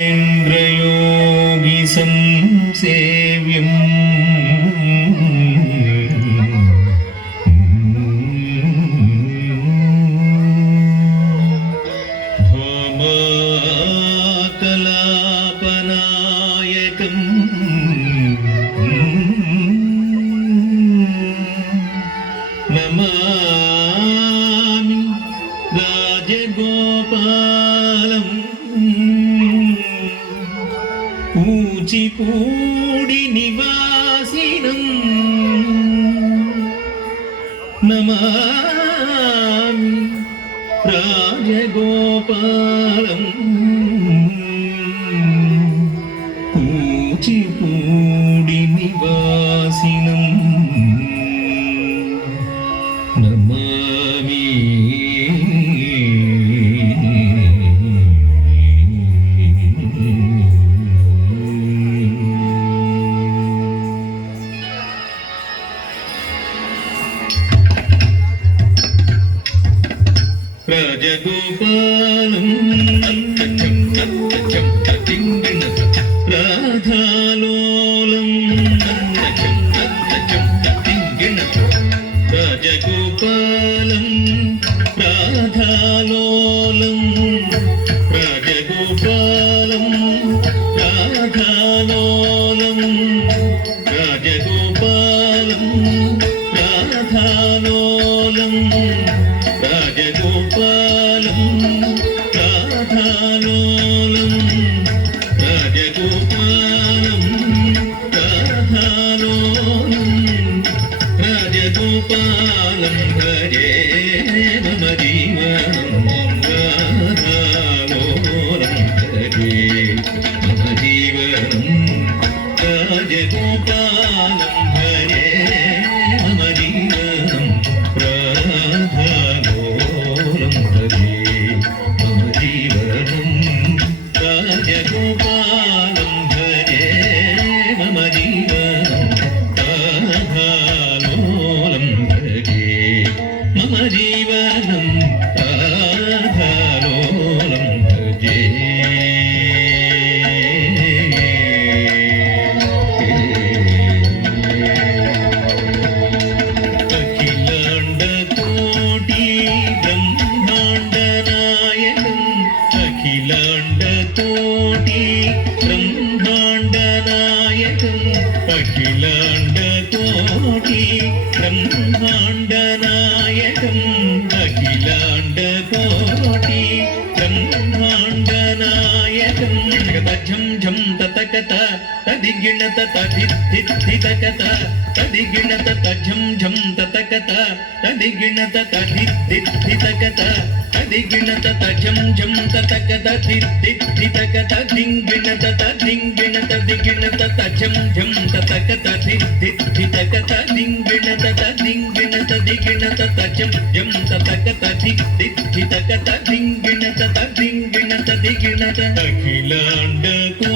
योगी संसेव्यम् धूमाकलापनायकम् नमामि राजगोपालम् కూచిపూడి నివాసినం నమామి రాజగోపాలం కూచిపూడి నివాసినం నమామి రాజగోపాలం రాధాలోలం రాజగోపాలం రాధాలోలం రాజగోపాలం రాధాలోలం రాజగోపాలం రాధాలోలం రాజగోపాలం రాధాలోలం రాజగోపాలం రాధాలోలం రాజగోపాలం భజే మమ జీవనం రాధాలోలం భజే మమ జీవనం రాజగోపాలం భజే మమ జీవనం రాధాలోలం భజే మమ జీవనం రాజగోపాలం భజే మమ జీవనం రాధాలోలం భజే మమ జీవనం రాధాలోలం భజే అఖిలాండకోటి బ్రహ్మాండనాయకం అఖిలాండకోటి బ్రహ్మాండనాయకం అఖిలాండకోటి బ్రహ్మాండనాయకం ఝం ఝం తతకత తదిగిణత తదిద్దితకత తదిగిణత ఝం ఝం తతకత తదిగిణత తదిద్దితకత తదిగిణత ఝం ఝం తతకత దిద్దితకత ధింగిణత ధింగిణత దిగిణత ఝం ఝం తతకత దిద్దితకత ధింగిణత ధింగిణత దిగిణత ఝం ఝం తతకత దిద్దితకత ధింగిణత ధింగిణత దిగిణత అఖిలాండకోటి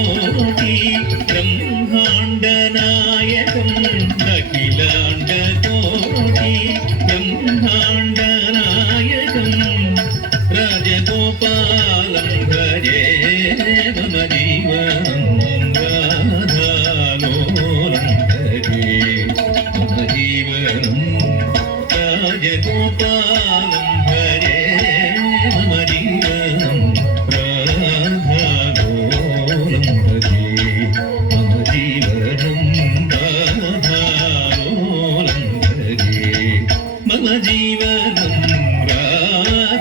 బ్రహ్మాండనాయకం అఖిలాండకోటి బ్రహ్మాండనాయకం రాజగోపాలం భజే మమ జీవనం రాధాలోలం భజే మమ జీవనం రాజగోపాలం భజే మమ జీవనం రాధాలోలం భజే మమ జీవనం రాధాలోలం భజే మమ జీవనం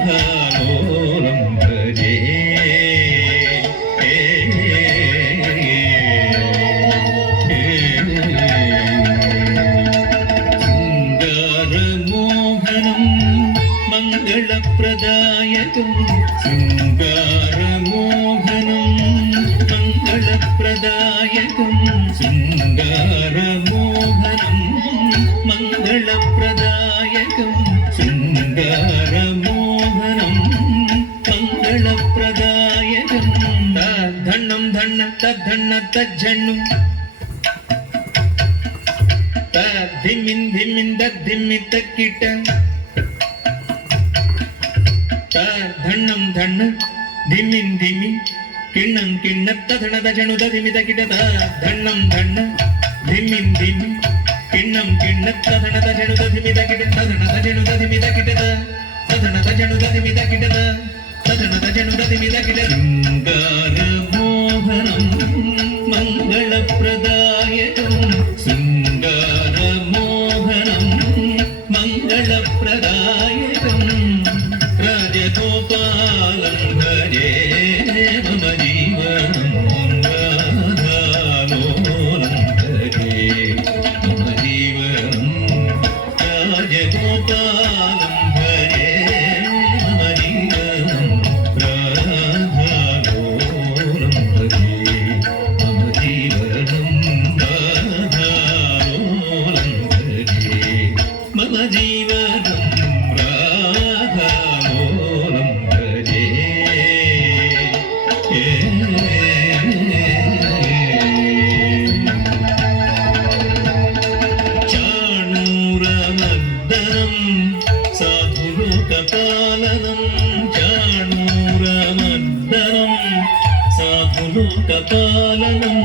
రాధాలోలం భజే శృంగారమోహనం మంగళప్రదాయకం శృంగారమోహనం మంగళప్రదాయకం శృంగారమోహనం మంగళప్రదాయకం శృంగారమోహనం మంగళప్రదాయకం తద్ధన్నం ధన్న తద్ధన్న తజ్జన్ను తద్ధిమిన్ ధిమిన్ దద్ధిమ్మి తక్కిట తద్ధన్నం ధన్న ధిమిన్ ధిమి ಕಿಣ್ಣಂ ಕಿಣ್ಣತ್ತ ಧಣದ ಜಣುದ ಧಿಮಿದ ಕಿಟದ ಧಣ್ಣಂ ಧಣ್ಣ ಧಿಮ್ಮಿಂ ಧಿಮ್ಮಿ ಕಿಣ್ಣಂ ಕಿಣ್ಣತ್ತ ಧಣದ ಜಣುದ ಧಿಮಿದ ಕಿಟದ ಧಣದ ಜಣುದ ಧಿಮಿದ ಕಿಟದ ಸಧಣದ ಜಣುದ ಧಿಮಿದ ಕಿಟದ ಸಧಣದ ಜಣುದ ಧಿಮಿದ ಕಿಟದ ಶೃಂಗಾರ ಮೋಹನಂ ಮಂಗಳಪ್ರದಾಯಕಂ ಶೃಂಗಾರ ಮೋಹನಂ ಮಂಗಳಪ್ರದಾಯಕಂ ರಾಜಗೋಪಾಲಂ ಭಜೆ ಮಮ ಜೀವನಂ ರಾಧಾಲೋಲಂ ಭಜೆ ಮಮ ಜೀವನಂ ರಾಜಗೋಪಾಲಂ ಭಜೆ ಮಮ ಜೀವನಂ ರಾಧಾಲೋಲಂ ಭಜೆ ಮಮ ಜೀವನಂ ರಾಧಾಲೋಲಂ ಭಜೆ ಮಮ ಜೀವನಂ ರಾಧಾಲೋಲಂ ಭಜೆ ಚಾಣೂರಮರ್ದನಂ ಸಾಧುಲೋಕಪಾಲನಂ ಚಾಣೂರಮರ್ದನಂ ಸಾಧುಲೋಕಪಾಲನಂ